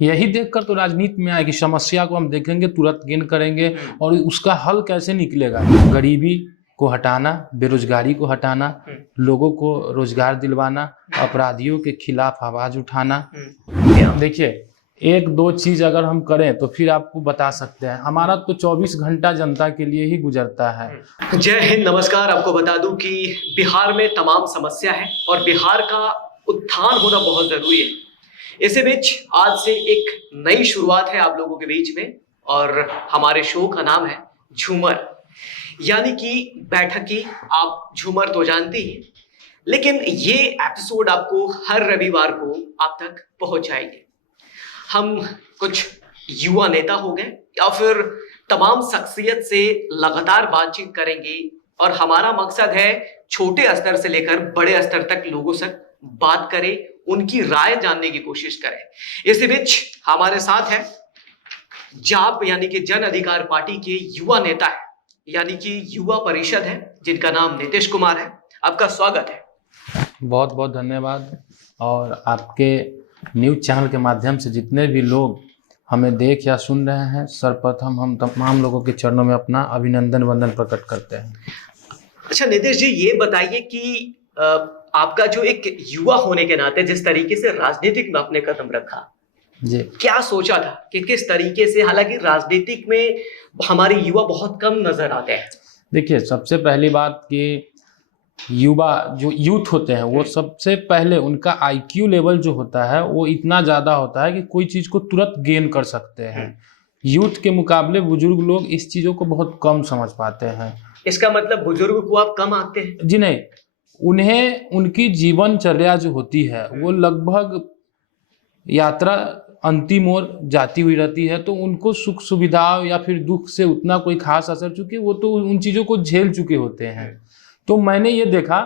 यही देखकर तो राजनीति में आए कि समस्या को हम देखेंगे, तुरंत गेन करेंगे और उसका हल कैसे निकलेगा। गरीबी को हटाना, बेरोजगारी को हटाना, लोगों को रोजगार दिलवाना, अपराधियों के खिलाफ आवाज उठाना। देखिए, एक दो चीज अगर हम करें तो फिर आपको बता सकते हैं। हमारा तो 24 घंटा जनता के लिए ही गुजरता है। जय हिंद, नमस्कार। आपको बता दूं कि बिहार में तमाम समस्या है और बिहार का उत्थान होना बहुत जरूरी है। इसी बीच आज से एक नई शुरुआत है आप लोगों के बीच में और हमारे शो का नाम है झूमर, यानी कि बैठकी। आप झूमर तो जानते ही, लेकिन ये एपिसोड आपको हर रविवार को आप तक पहुंच जाएंगे। हम कुछ युवा नेता हो गए या फिर तमाम शख्सियत से लगातार बातचीत करेंगे और हमारा मकसद है छोटे स्तर से लेकर बड़े स्तर तक लोगों से बात करें, उनकी राय जानने की कोशिश करें। इसी बीच हमारे साथ है जाप यानी कि जन अधिकार पार्टी के युवा नेता है, यानी कि युवा परिषद है, जिनका नाम नीतीश कुमार है। आपका स्वागत है। बहुत बहुत धन्यवाद। और आपके न्यूज चैनल के माध्यम से जितने भी लोग हमें देख या सुन रहे हैं, सर्वप्रथम हम तमाम लोगों के चरणों में अपना अभिनंदन वंदन प्रकट करते हैं। अच्छा नीतीश जी, ये बताइए कि आपका जो एक युवा होने के नाते जिस तरीके से राजनीतिक में आपने कदम रखा जी, क्या सोचा था कि किस तरीके से, हालांकि राजनीतिक में हमारे युवा बहुत कम नजर आते हैं। देखिए, सबसे पहली बात कि युवा जो यूथ होते हैं वो सबसे पहले उनका आईक्यू लेवल जो होता है वो इतना ज़्यादा होता है कि कोई चीज़ को तुरंत गेन कर सकते हैं। यूथ के मुकाबले बुजुर्ग लोग इस चीज़ों को बहुत कम समझ पाते हैं। इसका मतलब बुजुर्ग को आप कम आते हैं? जी नहीं, उन्हें उनकी जीवनचर्या जो होती है वो लगभग यात्रा अंतिम ओर जाती हुई रहती है, तो उनको सुख सुविधाओं या फिर दुख से उतना कोई खास असर, चूंकि वो तो उन चीज़ों को झेल चुके होते हैं। तो मैंने ये देखा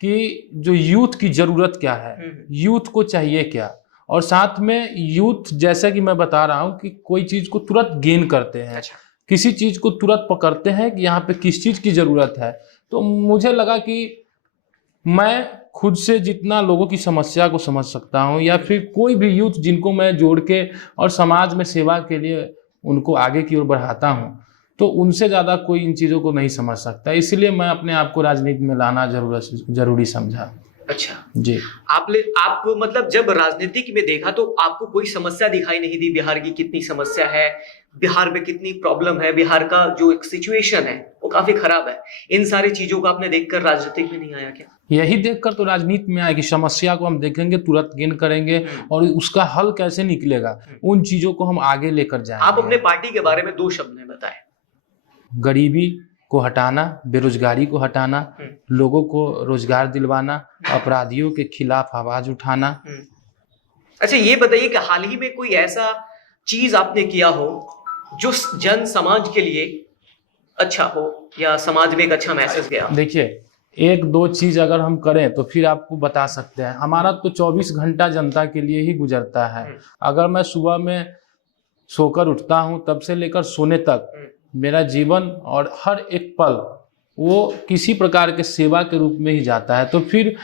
कि जो यूथ की ज़रूरत क्या है, यूथ को चाहिए क्या, और साथ में यूथ जैसा कि मैं बता रहा हूँ कि कोई चीज़ को तुरंत गेन करते हैं। किसी चीज़ को तुरंत पकड़ते हैं कि यहाँ पे किस चीज़ की ज़रूरत है। तो मुझे लगा कि मैं खुद से जितना लोगों की समस्या को समझ सकता हूँ या फिर कोई भी यूथ जिनको मैं जोड़ के और समाज में सेवा के लिए उनको आगे की ओर बढ़ाता हूँ, तो उनसे ज़्यादा कोई इन चीज़ों को नहीं समझ सकता। इसलिए मैं अपने आप को राजनीति में लाना जरूरी समझा। अच्छा जी, आप मतलब जब राजनीतिक में देखा तो आपको कोई समस्या दिखाई नहीं दी? बिहार की कितनी समस्या है, बिहार में कितनी प्रॉब्लम है, बिहार का जो एक सिचुएशन है वो काफी खराब है, इन सारी चीजों को आपने देखकर राजनीतिक में नहीं आया क्या? यही देखकर तो राजनीति में आए कि समस्या को हम देखेंगे, तुरंत गेन करेंगे और उसका हल कैसे निकलेगा, उन चीजों को हम आगे लेकर जाएंगे। आप अपने पार्टी के बारे में 2 शब्द में बताएं। गरीबी को हटाना, बेरोजगारी को हटाना, लोगों को रोजगार दिलवाना, अपराधियों के खिलाफ आवाज उठाना। अच्छा ये बताइए कि हाल ही में कोई ऐसा चीज आपने किया हो जो जन समाज के लिए अच्छा हो या समाज में एक अच्छा मैसेज गया? देखिए, एक दो चीज अगर हम करें तो फिर आपको बता सकते हैं। हमारा तो 24 घंटा जनता के लिए ही गुजरता है। अगर मैं सुबह में सोकर उठता हूँ तब से लेकर सोने तक मेरा जीवन और हर एक पल वो किसी प्रकार के सेवा के रूप में ही जाता है। तो फिर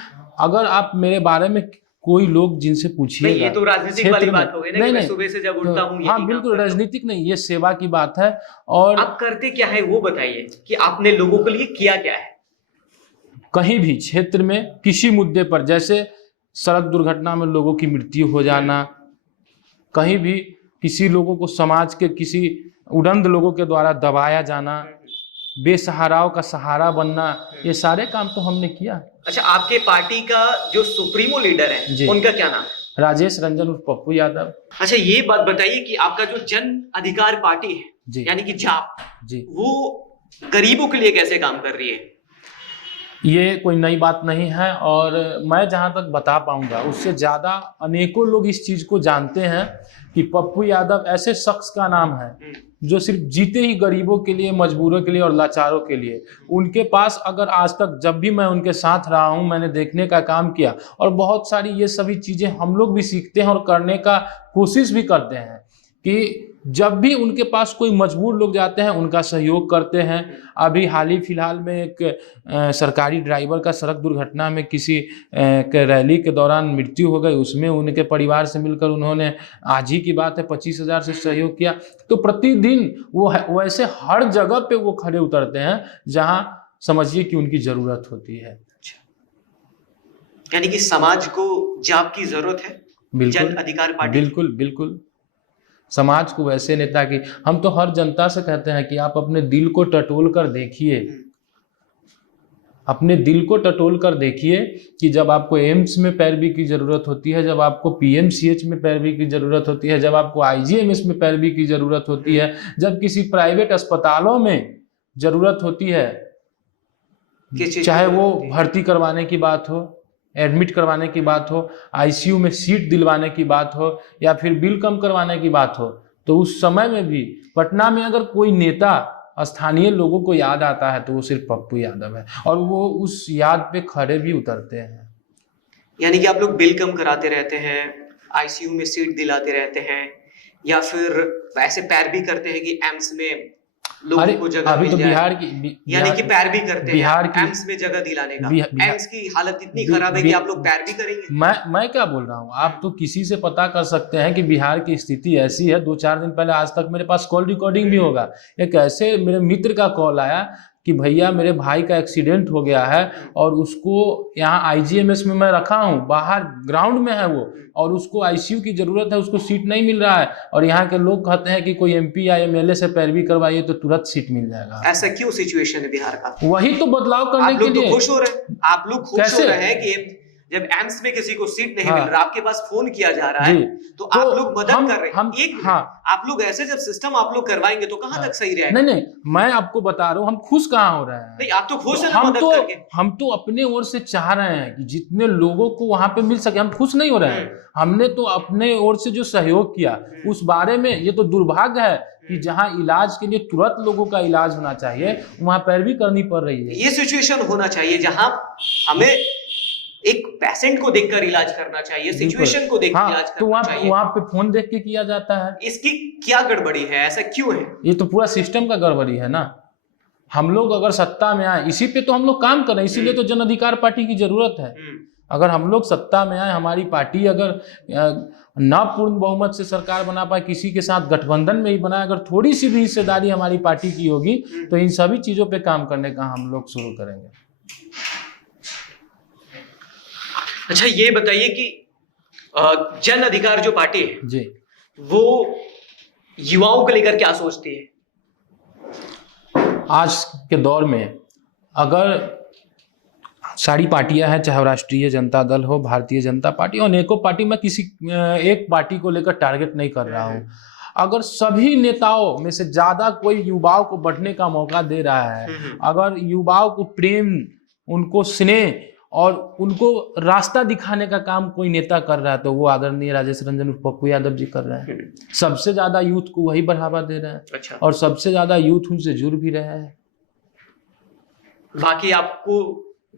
अगर आप मेरे बारे में कोई लोग जिनसे पूछिएगा, ये तो राजनीतिक वाली बात हो गई ना, मैं सुबह से जब उठता हूँ। हाँ बिल्कुल, राजनीतिक नहीं, ये सेवा की बात है। और आप करते क्या है वो बताइए कि आपने लोगों के लिए किया क्या है? कहीं भी क्षेत्र में किसी मुद्दे पर, जैसे सड़क दुर्घटना में लोगों की मृत्यु हो जाना, कहीं भी किसी लोगों को समाज के किसी उड़ंद लोगों के द्वारा दबाया जाना, बेसहाराओं का सहारा बनना, ये सारे काम तो हमने किया। अच्छा, आपके पार्टी का जो सुप्रीमो लीडर है उनका क्या नाम है? राजेश रंजन उर्फ पप्पू यादव। अच्छा ये बात बताइए कि आपका जो जन अधिकार पार्टी है यानी कि जाप जी, वो गरीबों के लिए कैसे काम कर रही है? ये कोई नई बात नहीं है और मैं जहां तक बता पाऊंगा उससे ज्यादा अनेकों लोग इस चीज को जानते हैं कि पप्पू यादव ऐसे शख्स का नाम है जो सिर्फ जीते ही गरीबों के लिए, मजबूरों के लिए और लाचारों के लिए। उनके पास अगर आज तक जब भी मैं उनके साथ रहा हूं, मैंने देखने का काम किया और बहुत सारी ये सभी चीजें हम लोग भी सीखते हैं और करने का कोशिश भी करते हैं कि जब भी उनके पास कोई मजबूर लोग जाते हैं उनका सहयोग करते हैं। अभी हाल ही फिलहाल में एक सरकारी ड्राइवर का सड़क दुर्घटना में किसी के रैली के दौरान मृत्यु हो गई, उसमें उनके परिवार से मिलकर उन्होंने, आज ही की बात है, 25,000 से सहयोग किया। तो प्रतिदिन वो वैसे हर जगह पे वो खड़े उतरते हैं जहां समझिए कि उनकी जरूरत होती है। यानी कि समाज को जाप की जरूरत है। जन अधिकार पार्टी, बिल्कुल बिल्कुल, समाज को वैसे नेता की, हम तो हर जनता से कहते हैं कि आप अपने दिल को टटोल कर देखिए, अपने दिल को टटोल कर देखिए कि जब आपको एम्स में पैरवी की जरूरत होती है, जब आपको पीएमसीएच में पैरवी की जरूरत होती है, जब आपको आईजीएमएस में पैरवी की जरूरत होती है, जब किसी प्राइवेट अस्पतालों में जरूरत होती है, चाहे वो भर्ती करवाने की बात हो, एडमिट करवाने की बात हो, आईसीयू में सीट दिलवाने की बात हो, या फिर बिल कम करवाने की बात हो, तो उस समय में भी पटना में अगर कोई नेता स्थानीय लोगों को याद आता है तो वो सिर्फ पप्पू यादव है, और वो उस याद पे खड़े भी उतरते हैं। यानी कि आप लोग बिल कम कराते रहते हैं, आईसीयू में सीट दिलाते रहते हैं, या फिर वैसे पैरवी करते हैं कि एम्स में लोगों को जगह अभी मिल तो जाए। बिहार की यानी कि पैरवी करते बिहार हैं एम्स में जगह दिलाने का। एम्स की हालत इतनी खराब है कि आप लोग पैरवी करेंगे। मैं क्या बोल रहा हूँ, आप तो किसी से पता कर सकते हैं कि बिहार की स्थिति ऐसी है। 2-4 दिन पहले, आज तक मेरे पास कॉल रिकॉर्डिंग भी होगा, एक ऐसे मेरे मित्र का कॉल आया कि भैया मेरे भाई का एक्सीडेंट हो गया है और उसको यहाँ आईजीएमएस में मैं रखा हूँ, बाहर ग्राउंड में है वो, और उसको आईसीयू की जरूरत है, उसको सीट नहीं मिल रहा है, और यहाँ के लोग कहते हैं कि कोई एमपी या एमएलए से पैरवी करवाइए तो तुरंत सीट मिल जाएगा। ऐसा क्यों सिचुएशन है बिहार का? वही तो बदलाव करने के लिए। आप लोग तो खुश हो रहे हैं, आप लोग खुश हो रहे हैं कि जब एम्स में किसी को सीट नहीं मिल रहा, आपके पास फोन किया जा रहा है, तो आप लोग मदद कर रहे हैं। आप लोग ऐसे जब सिस्टम आप लोग करवाएंगे तो कहां तक सही रहेगा? नहीं, मैं आपको बता रहा हूँ, हम खुश कहाँ हो रहे हैं। नहीं, आप तो खुश हैं मदद करके। हम तो अपने ओर से चाह रहे हैं कि जितने लोगों को वहां पे मिल सके, हम खुश नहीं हो रहे हैं। हमने तो अपने ओर से जो सहयोग किया उस बारे में, ये तो दुर्भाग्य है कि जहां इलाज के लिए तुरंत लोगों का इलाज होना चाहिए वहां पैरवी करनी पड़ रही है। ये सिचुएशन होना चाहिए जहां हमें एक पेशेंट को देखकर इलाज करना चाहिए, सिचुएशन को देखकर इलाज करना चाहिए। तो वहाँ पे फोन देख के किया जाता है। इसकी क्या गड़बड़ी है, ऐसा क्यों है? ये तो पूरा सिस्टम का गड़बड़ी है ना। हम लोग अगर सत्ता में आए, इसी पे तो हम लोग काम कर रहे हैं, इसीलिए तो जन अधिकार पार्टी की जरूरत है। अगर हम लोग सत्ता में आए, हमारी पार्टी अगर ना पूर्ण बहुमत से सरकार बना पाए, किसी के साथ गठबंधन में ही बनाए, अगर थोड़ी सी भी हिस्सेदारी हमारी पार्टी की होगी तो इन सभी चीजों पे काम करने का हम लोग शुरू करेंगे। अच्छा, ये बताइए कि जन अधिकार जो पार्टी है जी, वो युवाओं को लेकर क्या सोचती है? आज के दौर में अगर सारी पार्टियां हैं, चाहे राष्ट्रीय जनता दल हो, भारतीय जनता पार्टी, अनेकों पार्टी, मैं किसी एक पार्टी को लेकर टारगेट नहीं कर रहा हूं, अगर सभी नेताओं में से ज्यादा कोई युवाओं को बढ़ने का मौका दे रहा है, अगर युवाओं को प्रेम, उनको स्नेह और उनको रास्ता दिखाने का काम कोई नेता कर रहा है, तो वो आदरणीय राजेश रंजन उर्फ पप्पू यादव जी कर रहे हैं। सबसे ज्यादा यूथ को वही बढ़ावा दे रहे हैं। अच्छा। और सबसे ज्यादा यूथ उनसे जुड़ भी रहे हैं। बाकी आपको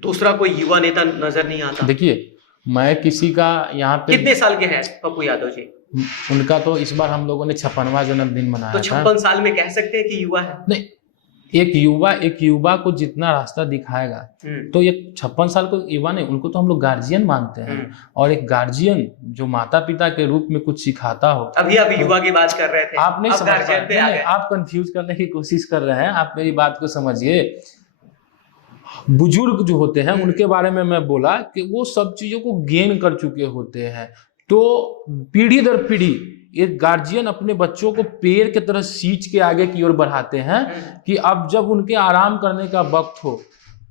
दूसरा कोई युवा नेता नजर नहीं आता? देखिए, मैं किसी का यहाँ पे, कितने साल के हैं पप्पू यादव जी? उनका तो इस बार हम लोगों ने 56वां जन्मदिन मनाया तो 56 साल में कह सकते हैं कि युवा है? नहीं, एक युवा को जितना रास्ता दिखाएगा, तो ये 56 साल को युवा नहीं, उनको तो हम लोग गार्जियन मानते हैं। और एक गार्जियन जो माता पिता के रूप में कुछ सिखाता हो। अभी आप युवा की बात कर रहे थे, आप नहीं समझ पा रहे हैं, आप कंफ्यूज करने की कोशिश कर रहे हैं। आप मेरी बात को समझिए। बुजुर्ग जो होते हैं उनके बारे में मैं बोला कि वो सब चीजों को गेन कर चुके होते हैं, तो पीढ़ी दर पीढ़ी एक गार्जियन अपने बच्चों को पेड़ की तरह सींच के आगे की ओर बढ़ाते हैं कि अब जब उनके आराम करने का वक्त हो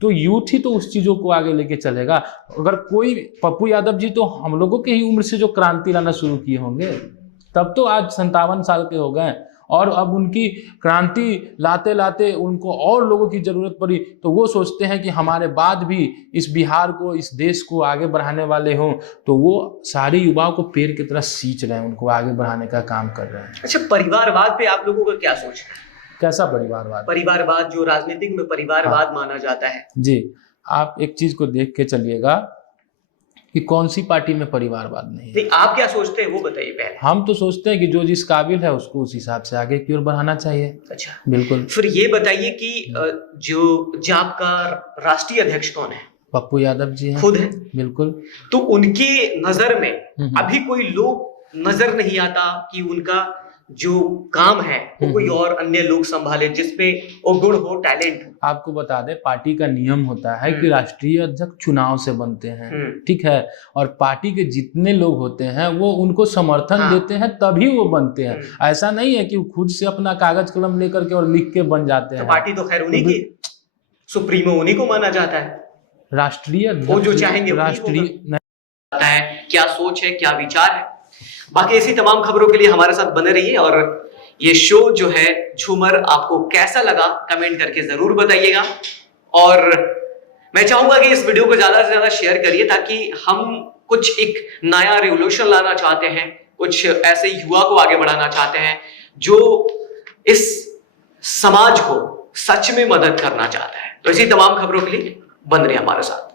तो यूथ ही तो उस चीजों को आगे लेके चलेगा। अगर कोई, पप्पू यादव जी तो हम लोगों के ही उम्र से जो क्रांति लाना शुरू किए होंगे, तब तो आज 57 साल के हो गए, और अब उनकी क्रांति लाते लाते उनको और लोगों की जरूरत पड़ी, तो वो सोचते हैं कि हमारे बाद भी इस बिहार को, इस देश को आगे बढ़ाने वाले हों, तो वो सारे युवाओं को पेड़ की तरह सींच रहे हैं, उनको आगे बढ़ाने का काम कर रहे हैं। अच्छा, परिवारवाद पे आप लोगों का क्या सोच है? कैसा परिवारवाद? परिवारवाद जो राजनीतिक में परिवारवाद माना जाता है। जी, आप एक चीज को देख के चलिएगा कि कौन सी पार्टी में परिवारवाद नहीं है। नहीं, आप क्या सोचते हैं वो बताइए पहले। हम तो सोचते हैं कि जो जिस काबिल है उसको उस हिसाब से आगे की ओर बढ़ाना चाहिए। अच्छा, बिल्कुल। फिर ये बताइए कि जो जाप का राष्ट्रीय अध्यक्ष कौन है? पप्पू यादव जी हैं। खुद है। बिल्कुल। तो उनके नजर में अभी कोई लोग नजर नहीं आता कि उनका जो काम है वो कोई और अन्य लोग संभाले जिसपे वो गुण हो, टैलेंट हो। आपको बता दें, पार्टी का नियम होता है कि राष्ट्रीय अध्यक्ष चुनाव से बनते हैं, ठीक है, और पार्टी के जितने लोग होते हैं वो उनको समर्थन देते हैं तभी वो बनते हैं। ऐसा नहीं है कि वो खुद से अपना कागज कलम लेकर के और लिख के बन जाते हैं। तो पार्टी तो खैर उन्हीं की, सुप्रीमो उन्हीं को माना जाता है। राष्ट्रीय वो जो चाहेंगे राष्ट्रीय क्या सोच है, क्या विचार है। बाकी ऐसी तमाम खबरों के लिए हमारे साथ बने रहिए। और ये शो जो है झूमर आपको कैसा लगा कमेंट करके जरूर बताइएगा। और मैं चाहूंगा कि इस वीडियो को ज्यादा से ज्यादा शेयर करिए ताकि हम कुछ एक नया रिवोल्यूशन लाना चाहते हैं, कुछ ऐसे युवा को आगे बढ़ाना चाहते हैं जो इस समाज को सच में मदद करना चाहता है। तो इसी तमाम खबरों के लिए बन रहिए हमारे साथ।